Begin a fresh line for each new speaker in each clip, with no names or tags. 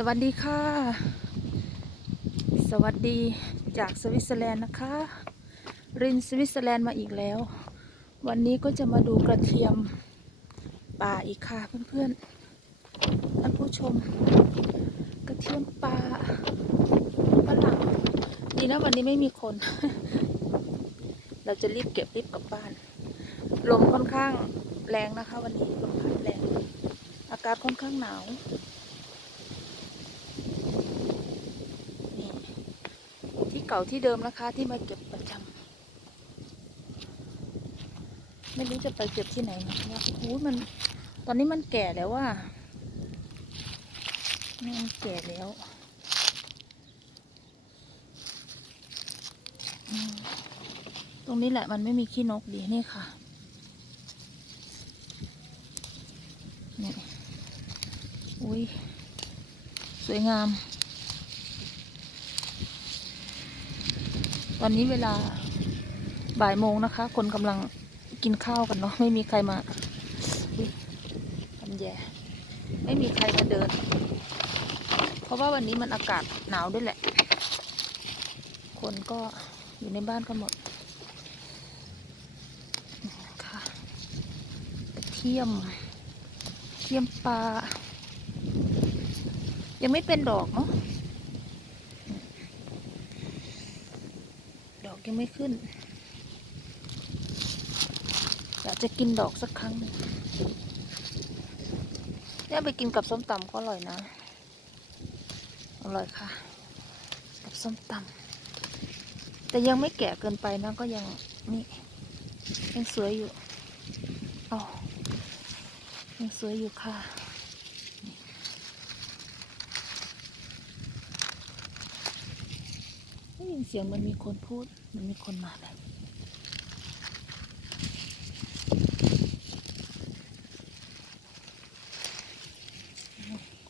สวัสดีค่ะ สวัสดีจากสวิตเซอร์แลนด์นะคะ รินสวิตเซอร์แลนด์มาอีกแล้ว วันนี้ก็จะมาดูกระเทียมป่าอีกค่ะเพื่อนๆท่านผู้ชม กระเทียมป่าฝรั่งดีนะวันนี้ไม่มีคน เราจะรีบเก็บรีบกลับบ้าน ลมค่อนข้างแรงนะคะ วันนี้ลมพัดแรง อากาศค่อนข้างหนาว นี่ที่ เก่าที่เดิมนะคะ ที่มาเก็บประจำไม่รู้จะไปเก็บที่ไหนนะโอ้ยมัน ตอนนี้มันแก่แล้วว่ามันแก่แล้วตรงนี้แหละมันไม่มีขี้นกดีนี่ค่ะนี่อุ้ยสวยงาม ตอนนี้เวลาบ่ายโมงนะคะ คนกำลังกินข้าวกันเนาะไม่มีใครมาอุ๊ยทำแย่ไม่มีใครมาเดิน เพราะว่าวันนี้มันอากาศหนาวด้วยแหละ คนก็อยู่ในบ้านกันหมดค่ะกระเทียมเทียมปลายังไม่เป็นดอกเนาะ ดอก ยังไม่ขึ้น อยากจะกินดอกสักครั้งนึงเนี่ยไปกินกับส้มตำก็อร่อยนะ อร่อยค่ะ กับส้มตำแต่ยังไม่แก่เกินไปนะก็ยังนี่ยังสวยอยู่อ๋อยังสวยอยู่ค่ะได้ยินเสียงมันมีคนพูด มันมีคนมาเลย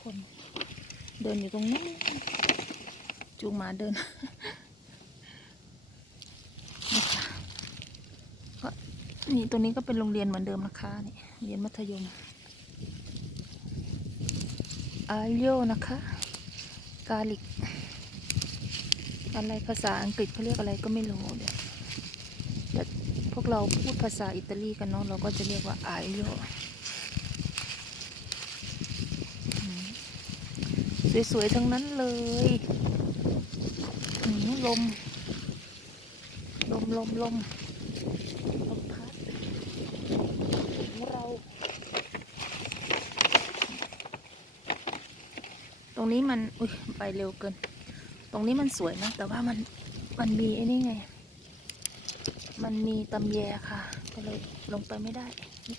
คนเดินอยู่ตรงนั้นจูงหมาเดินนี่ค่ะก็นี่ตรงนี้ก็เป็นโรงเรียนเหมือนเดิมนะคะนี่เรียนมัธยมอาโยนะคะกาลิก อะไรภาษาอังกฤษเขาเรียกอะไรก็ไม่รู้เดี๋ยวแต่พวกเราพูดภาษาอิตาลีกันเนาะเราก็จะเรียกว่าอาโยสวยๆทั้งนั้นเลยลม ลมลมลมลมพัดของเรา ตรงนี้มัน อุ้ยไปเร็วเกิน ตรงนี้มันสวยนะ แต่ว่ามันมันมีไอ้นี่ไง มันมีตำแยค่ะ ก็เลยลงไปไม่ได้นี่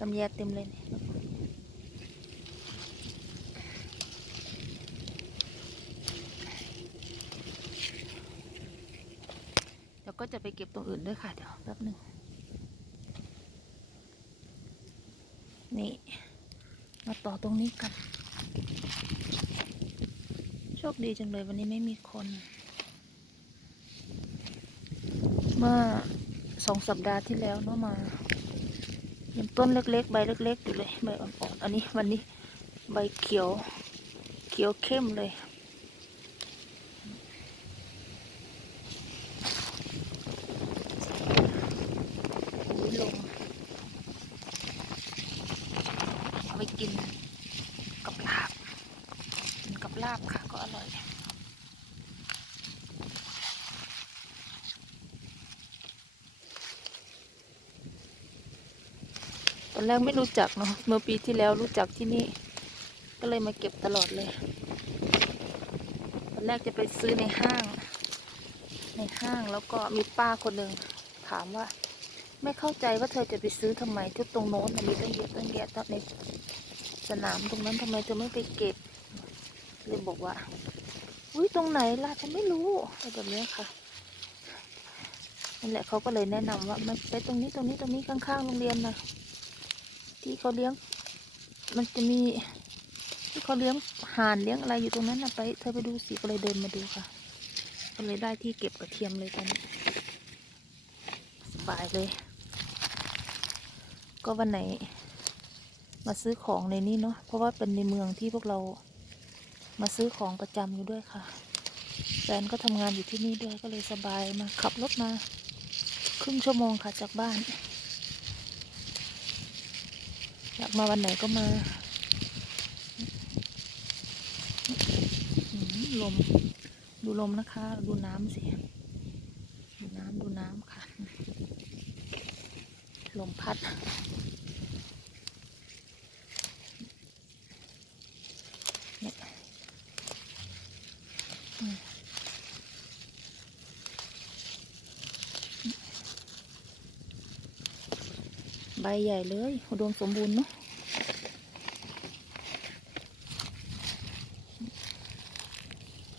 ตำแยเต็มเลยเนี่ยเดี๋ยวก็จะไปเก็บตรงอื่นด้วยค่ะ เดี๋ยวแป๊บหนึ่งนี่ มาต่อตรงนี้กัน คดีจังเลยวันนี้ไม่มีคน เมื่อสองสัปดาห์ที่แล้วเนาะมายังต้นเล็กๆ ใบเล็กๆอยู่เลยใบอ่อนๆอันนี้วันนี้ใบเขียว เขียวเข้มเลยลมเอาไปกินกับลาบ กินกับลาบค่ะ ก็อร่อย ตอน แรกไม่รู้จักเนาะเมื่อปีที่แล้วรู้จักที่นี่ ก็เลยมาเก็บตลอดเลยตอนแรกจะไปซื้อในห้าง ในห้างแล้วก็มีป้าคนหนึ่งถามว่า ไม่เข้าใจว่าเธอจะไปซื้อทำไมที่ตรงโน้นมีตั้งเยอะตั้งแยะตั้งในสนามตรงนั้นทำไมเธอไม่ไปเก็บเลยบอกว่าอุ้ยตรงไหนล่ะฉันไม่รู้อะไรแบบนี้ค่ะนั่นแหละเขาก็เลยแนะนำว่ามันไปตรงนี้ตรงนี้ตรงนี้ข้างๆโรงเรียนนะ ที่เขาเลี้ยง มันจะมี ที่เขาเลี้ยงห่านเลี้ยงอะไรอยู่ตรงนั้นนะไป เธอไปดูสิก็เลยเดินมาดูค่ะก็เลยได้ที่เก็บกระเทียมเลยตอนนี้สบายเลย ก็วันไหน มาซื้อของในนี้เนาะเพราะว่าเป็นในเมืองที่พวกเรามาซื้อของประจำอยู่ด้วยค่ะแฟนก็ทำงานอยู่ที่นี่ด้วยก็เลยสบายมาขับรถมา ครึ่งชั่วโมงค่ะจากบ้าน อยากมาวันไหนก็มา ลม ดูลมนะคะ ดูน้ำสิ ดูน้ำดูน้ำค่ะ ลมพัดใบใหญ่เลยอุดมสมบูรณ์เนาะ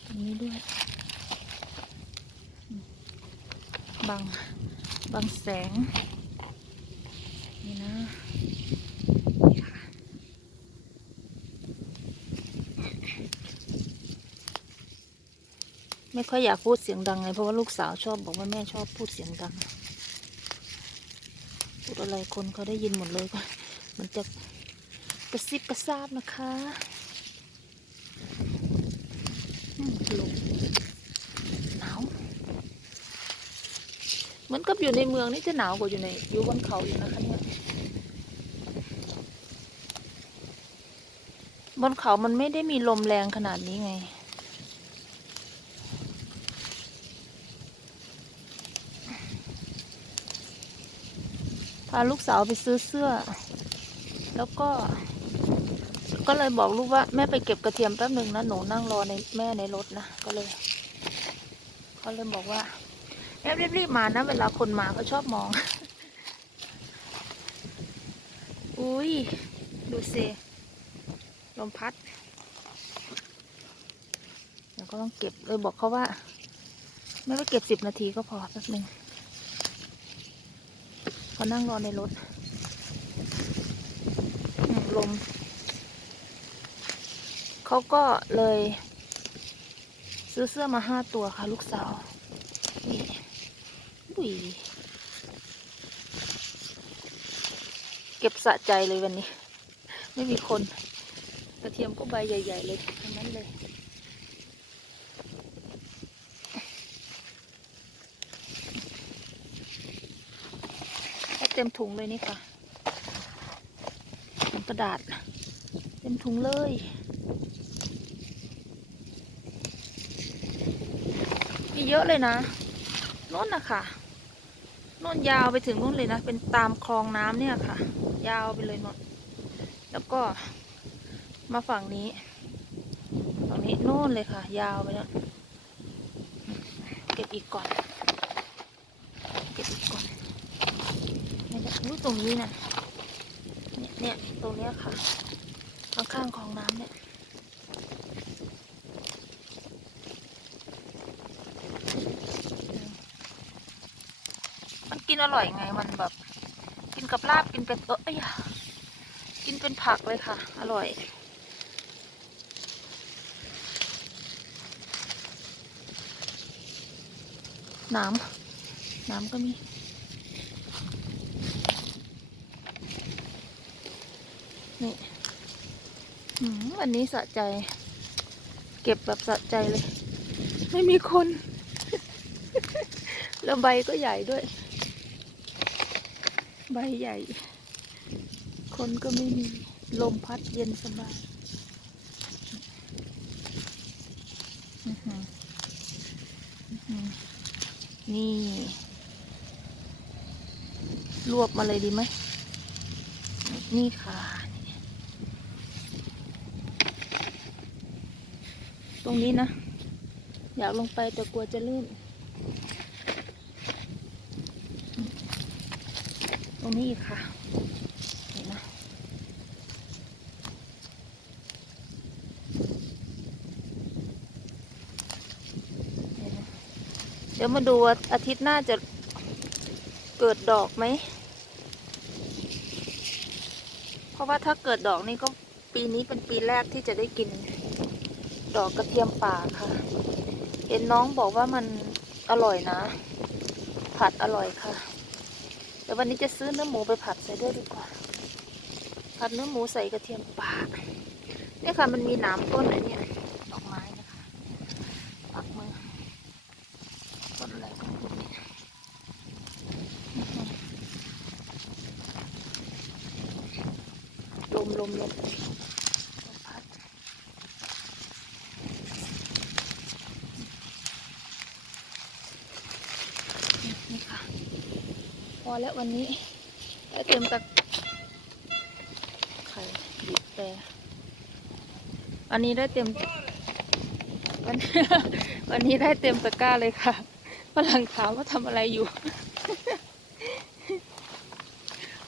ตรง นี้ด้วย บัง บังแสง นี่นะนี่ค่ะไม่ค่อยอยากพูดเสียงดังไง เพราะว่าลูกสาวชอบบอกว่าแม่ชอบพูดเสียงดัง พูดอะไรคนเขาได้ยินหมดเลยก็มันจะกระซิบกระซาบนะคะอืมลมหนาว เหมือนกับอยู่ในเมืองนี่จะหนาวกว่าอยู่ในอยู่บนเขาอยู่นะคะเนี่ยบนเขามันไม่ได้มีลมแรงขนาดนี้ไง พาลูกสาวไปซื้อเสื้อ แล้วก็ ก็เลยบอกลูกว่าแม่ไปเก็บกระเทียมแป๊บหนึ่งนะหนูนั่งรอในแม่ในรถนะ ก็เลย เขาเลยบอกว่า แม่รีบๆมานะ เวลาคนมาเขาชอบมอง อุ้ยดูสิลมพัดเดี๋ยวก็ต้องเก็บเลยบอกเขาว่าแม่ไปเก็บสิบนาทีก็พอแป๊บหนึ่งเขานั่งรอในรถลมเขาก็เลย ซื้อเสื้อมาห้าตัวค่ะ ลูกสาวนี่ ยเก็บสะใจเลยวันนี้ ไม่มีคนกระเทียมก็ใบใหญ่ ๆ เลยทั้งนั้นเลยให้เต็มถุงเลยนี่ค่ะถุงกระดาษ เต็มถุงเลยมีเยอะเลยนะน่นนะค่ะ น่นยาวไปถึงนู่นเลยนะ เป็นตามคลองน้ำเนี่ยค่ะ ยาวไปเลยโน่นแล้วก็มาฝั่งนี้ ฝั่งนี้โน่นเลยค่ะ ยาวไปแล้วเก็บอีกก่อน เก็บอีกก่อนนี่แหละอุ๊ยตรงนี้นะเนี่ยเนี่ยตรงเนี้ยค่ะ ข้างๆของน้ำเนี่ย มันกิน อร่อยไงมันแบบ กินกับลาบกินเป็นเอ้ยอะกินเป็นผักเลยค่ะ อร่อยน้ำน้ำก็มีนี่วันนี้สะใจ เก็บแบบสะใจเลย ไม่มีคน แล้วใบก็ใหญ่ด้วย ใบใหญ่ คนก็ไม่มี ลมพัดเย็นสบายนี่ รวบมาเลยดีไหม นี่ค่ะ ตรงนี้นะ อยากลงไปแต่กลัวจะลื่น รงนี้อีกค่ะ เห็นนะเห็นนะเดี๋ยวมาดูว่าอาทิตย์หน้าจะเกิดดอกไหม เพราะว่าถ้าเกิดดอกนี่ก็ปีนี้เป็นปีแรกที่จะได้กินดอกกระเทียมป่าค่ะ เห็นน้องบอกว่ามันอร่อยนะ ผัดอร่อยค่ะ แต่ววันนี้จะซื้อเนื้อหมูไปผัดใส่ด้วยดีกว่า ผัดเนื้อหมูใส่กระเทียมป่าเนี่ยค่ะมันมีหนามต้นอันเนี้ย อแล้ววันนี้ได้เต็มตะไข่บีบแต่อันนี้ได้เต็มวันวันนี้ได้เต็มตะกร้าเลยค่ะฝรั่งถามว่าทำอะไรอยู่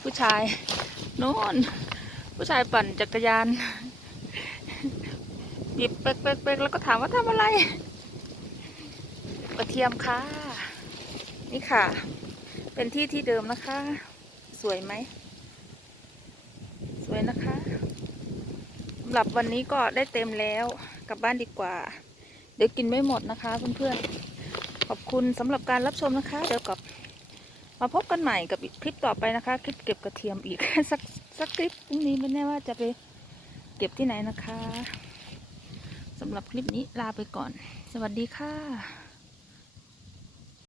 ผู้ชายโน่นผู้ชายปั่นจักรยานบีบเป๊กเป๊กเป๊กแล้วก็ถามว่าทำอะไรกระเทียมค่ะ นี่ค่ะ เป็นที่ที่เดิมนะคะ สวยไหม สวยนะคะสำหรับวันนี้ก็ได้เต็มแล้วกลับบ้านดีกว่า เดี๋ยวกินไม่หมดนะคะเพื่อนๆ ขอบคุณสำหรับการรับชมนะคะ เดี๋ยวกับมาพบกันใหม่กับอีกคลิปต่อไปนะคะ คลิปเก็บกระเทียมอีก สักสักคลิปพรุ่งนี้ไม่แน่ว่าจะไปเก็บที่ไหนนะคะสำหรับคลิปนี้ลาไปก่อน สวัสดีค่ะ